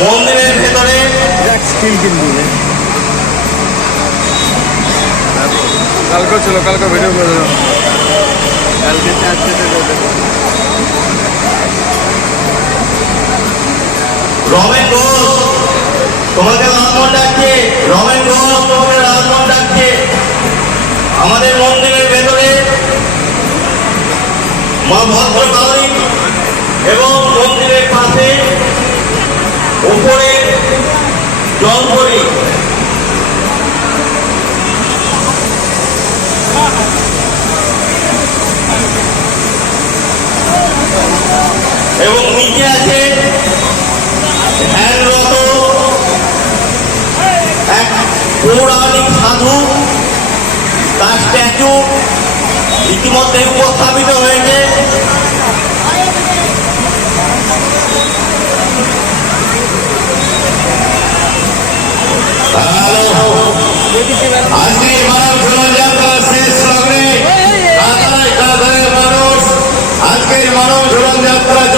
মন্দিরের ভেতরে কালকে ছিল কালকে ভিডিও করে দিলাম কালকে চারটে রমেন ঘোষ তোমাকে রাজমোহন ডাকছে রমেন ঘোষ তোমাকে রাজমোহন ডাকছে। আমাদের মন্দিরের ভেতরে মা ভদ্রকালী এবং উপরে জলপরি এবং নিচে আছে ধ্যানরত এক পৌরাণিক সাধু তার স্ট্যাচু ইতিমধ্যে উপস্থাপিত হয়েছে আজকে মানব শেষ লগ্নে কাতায় কাতায় মানুষ আজকের মানব জীবনযাত্রা